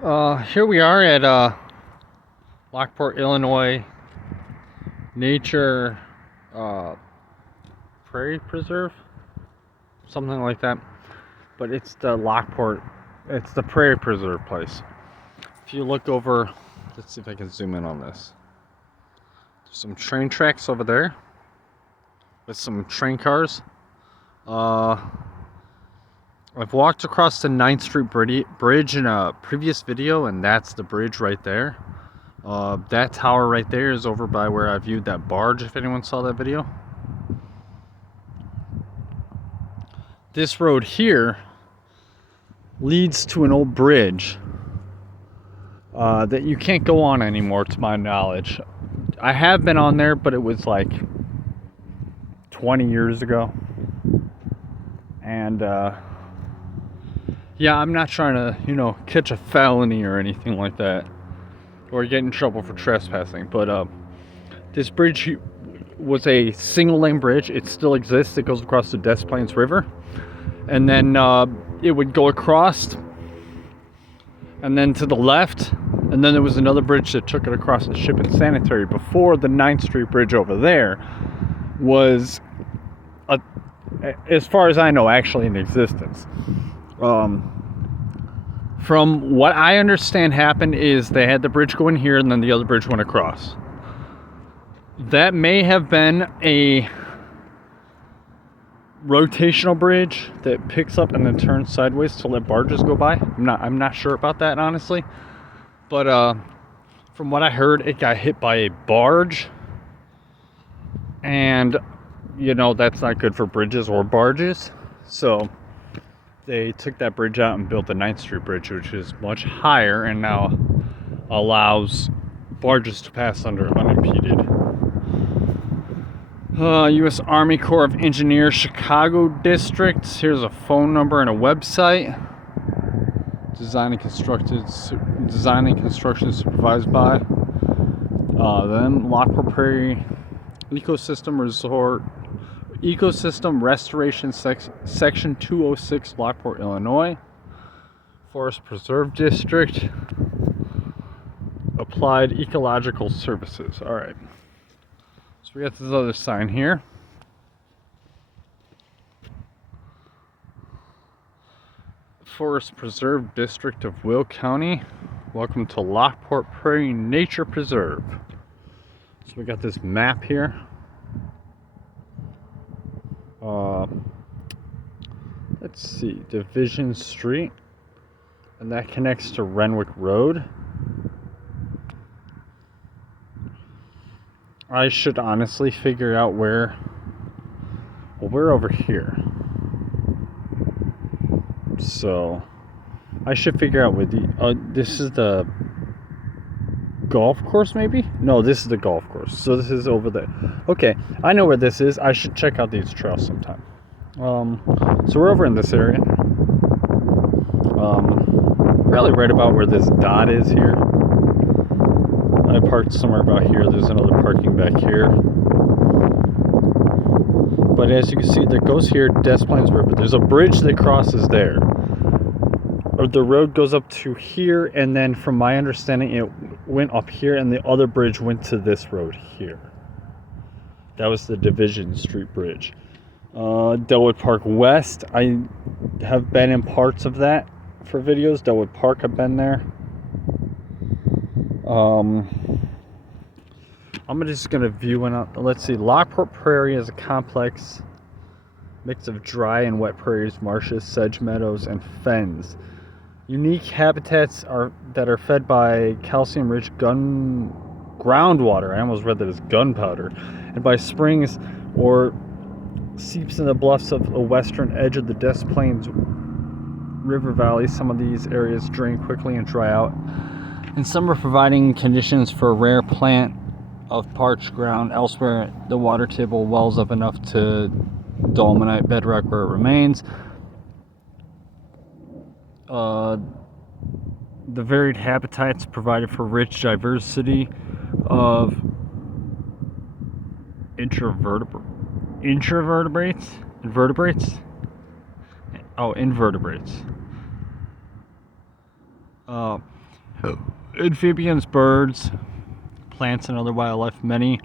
Here we are at Lockport, Illinois Nature Prairie Preserve, something like that. But it's the Lockport, it's the Prairie Preserve place. If you look over, let's see if I can zoom in on this. There's some train tracks over there with some train cars. I've walked across the 9th Street Bridge in a previous video, and that's the bridge right there. That tower right there is over by where I viewed that barge, if anyone saw that video. This road here leads to an old bridge that you can't go on anymore, to my knowledge. I have been on there, but it was like 20 years ago. And yeah, I'm not trying to, catch a felony or anything like that, or get in trouble for trespassing. But this bridge was a single lane bridge. It still exists. It goes across the Des Plaines River, and then it would go across, and then to the left, and then there was another bridge that took it across the Ship and Sanitary before the 9th Street Bridge over there was, as far as I know, actually in existence. From what I understand happened is they had the bridge go in here and then the other bridge went across. That may have been a rotational bridge that picks up and then turns sideways to let barges go by. I'm not sure about that, honestly. But from what I heard, it got hit by a barge, and that's not good for bridges or barges. So they took that bridge out and built the 9th Street Bridge, which is much higher and now allows barges to pass under unimpeded. U.S. Army Corps of Engineers, Chicago District. Here's a phone number and a website. Design and construction supervised by them. Lockport Prairie Ecosystem Restoration Section 206, Lockport, Illinois. Forest Preserve District. Applied Ecological Services. All right. So we got this other sign here. Forest Preserve District of Will County. Welcome to Lockport Prairie Nature Preserve. So we got this map here. Let's see, Division Street, and that connects to Renwick Road. I should honestly figure out where. Well, we're over here, so I should figure out where this is the golf course, maybe? No, this is the golf course. So this is over there. Okay, I know where this is. I should check out these trails sometime. So we're over in this area. Probably right about where this dot is here. I parked somewhere about here. There's another parking back here. But as you can see, that goes here, Des Plaines River. There's a bridge that crosses there. Or the road goes up to here, and then from my understanding, it went up here, and the other bridge went to this road here. That was the Division Street Bridge. Delwood Park West, I have been in parts of that for videos. Delwood Park, I've been there. I'm just going to view and let's see. Lockport Prairie is a complex mix of dry and wet prairies, marshes, sedge meadows, and fens. Unique habitats that are fed by calcium-rich groundwater. I almost read that as gunpowder, and by springs or seeps in the bluffs of the western edge of the Des Plaines River Valley. Some of these areas drain quickly and dry out, and some are providing conditions for a rare plant of parched ground. Elsewhere, the water table wells up enough to dolomite bedrock where it remains. The varied habitats provided for rich diversity of invertebrates. Amphibians, birds, plants, and other wildlife, many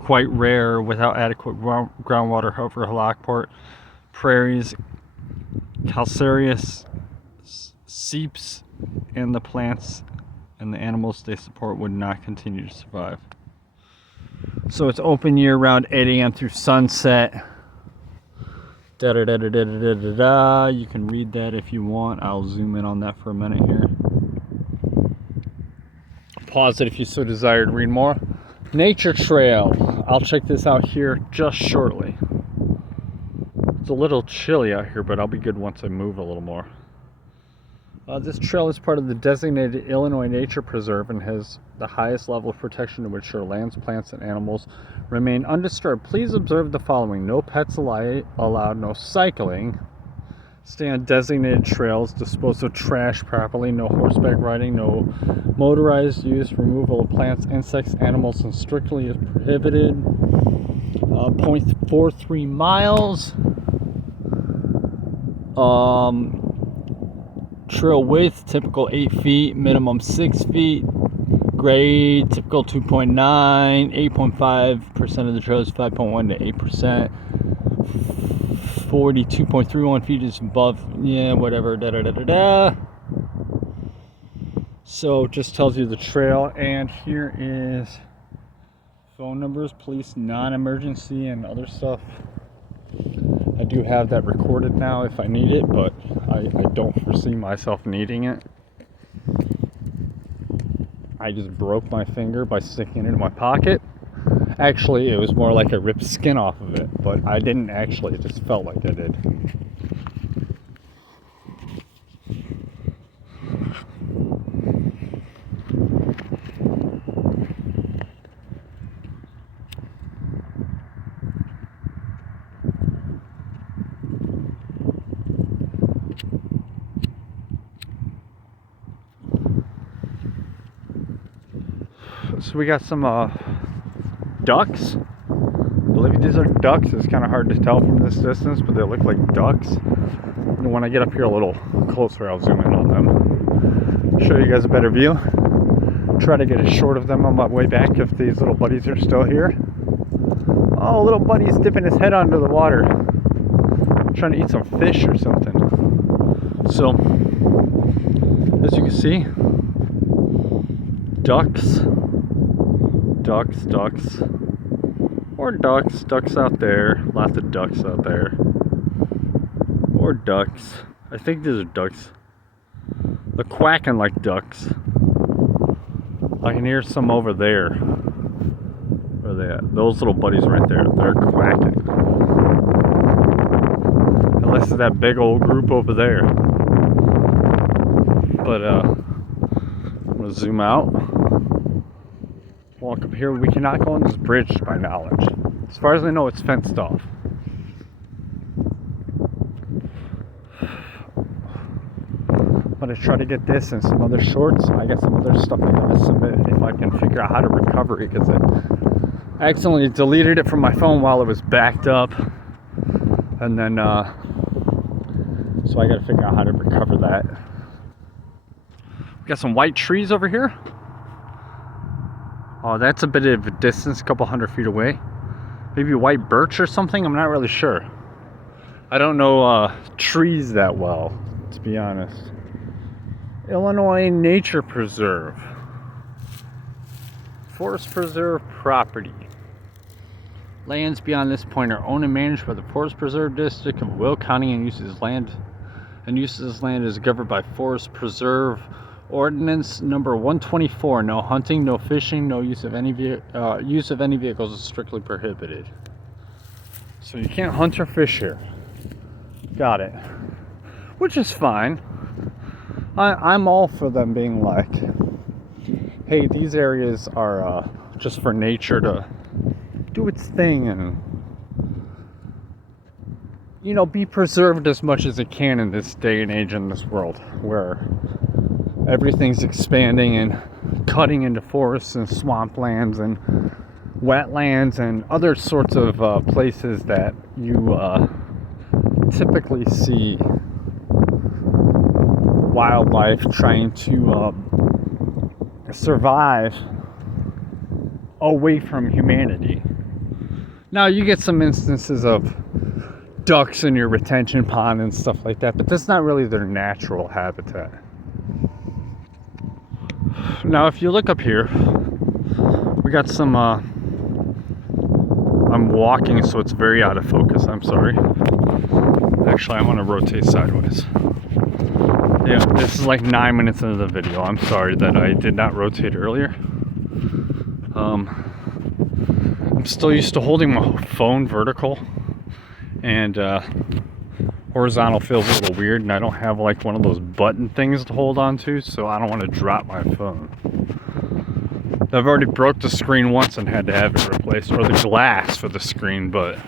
quite rare without adequate groundwater over Lockport. Prairies, calcareous seeps, and the plants and the animals they support would not continue to survive. So it's open year round, 8 a.m. through sunset. Da da da da da da da da. You can read that if you want. I'll zoom in on that for a minute here. Pause it if you so desire to read more. Nature trail. I'll check this out here just shortly. It's a little chilly out here, but I'll be good once I move a little more. This trail is part of the designated Illinois Nature Preserve and has the highest level of protection to ensure lands, plants, and animals remain undisturbed. Please observe the following. No pets allowed, no cycling. Stay on designated trails, dispose of trash properly, no horseback riding, no motorized use, removal of plants, insects, animals, and strictly is prohibited. 0.43 miles. Trail width, typical 8 feet, minimum 6 feet. Grade, typical 2.9, 8.5% of the trail is 5.1 to 8%. 42.31 feet is above, yeah, whatever, da da da da da. So it just tells you the trail, and here is phone numbers, police, non-emergency, and other stuff. I do have that recorded now if I need it, but I don't foresee myself needing it. I just broke my finger by sticking it in my pocket. Actually, it was more like I ripped skin off of it, but I didn't actually, it just felt like I did. So we got some ducks. I believe these are ducks. It's kind of hard to tell from this distance, but they look like ducks. And when I get up here a little closer, I'll zoom in on them. Show you guys a better view. Try to get a shot of them on my way back if these little buddies are still here. Oh, little buddy's dipping his head under the water, trying to eat some fish or something. So, as you can see, ducks. Or ducks out there. Lots of ducks out there. Or ducks. I think these are ducks. They're quacking like ducks. I can hear some over there. Where are they at? Those little buddies right there. They're quacking. Unless it's that big old group over there. But I'm gonna zoom out. Walk up here. We cannot go on this bridge to my knowledge. As far as I know, it's fenced off. I'm gonna try to get this and some other shorts. I got some other stuff I gotta submit if I can figure out how to recover it, because I accidentally deleted it from my phone while it was backed up, and then so I gotta figure out how to recover that. We got some white trees over here. Oh, that's a bit of a distance, a couple hundred feet away. Maybe white birch or something, I'm not really sure. I don't know trees that well, to be honest. Illinois Nature Preserve. Forest Preserve property. Lands beyond this point are owned and managed by the Forest Preserve District of Will County and uses this land is governed by Forest Preserve Ordinance number 124. No hunting, no fishing, no use of any vehicles is strictly prohibited. So you can't hunt or fish here. Got it. Which is fine. I'm all for them being like, hey, these areas are just for nature to do its thing and, you know, be preserved as much as it can in this day and age in this world where everything's expanding and cutting into forests and swamplands and wetlands and other sorts of places that you typically see wildlife trying to survive away from humanity. Now you get some instances of ducks in your retention pond and stuff like that, but that's not really their natural habitat. Now if you look up here, we got some I'm walking, so it's very out of focus. I'm sorry. Actually, I want to rotate sideways. Yeah, this is like 9 minutes into the video. I'm sorry that I did not rotate earlier. I'm still used to holding my phone vertical, and horizontal feels a little weird, and I don't have like one of those button things to hold on to, so I don't want to drop my phone. I've already broke the screen once and had to have it replaced, or the glass for the screen, but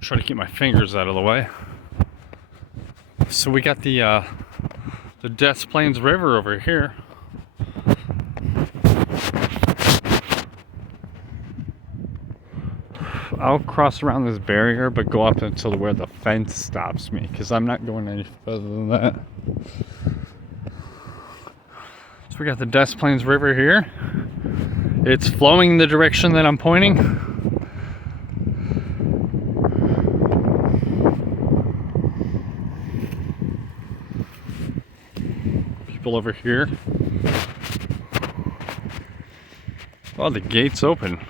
try to keep my fingers out of the way. So we got the Des Plaines River over here. I'll cross around this barrier, but go up until where the fence stops me, because I'm not going any further than that. So we got the Des Plaines River here. It's flowing in the direction that I'm pointing. People over here. Oh, the gate's open.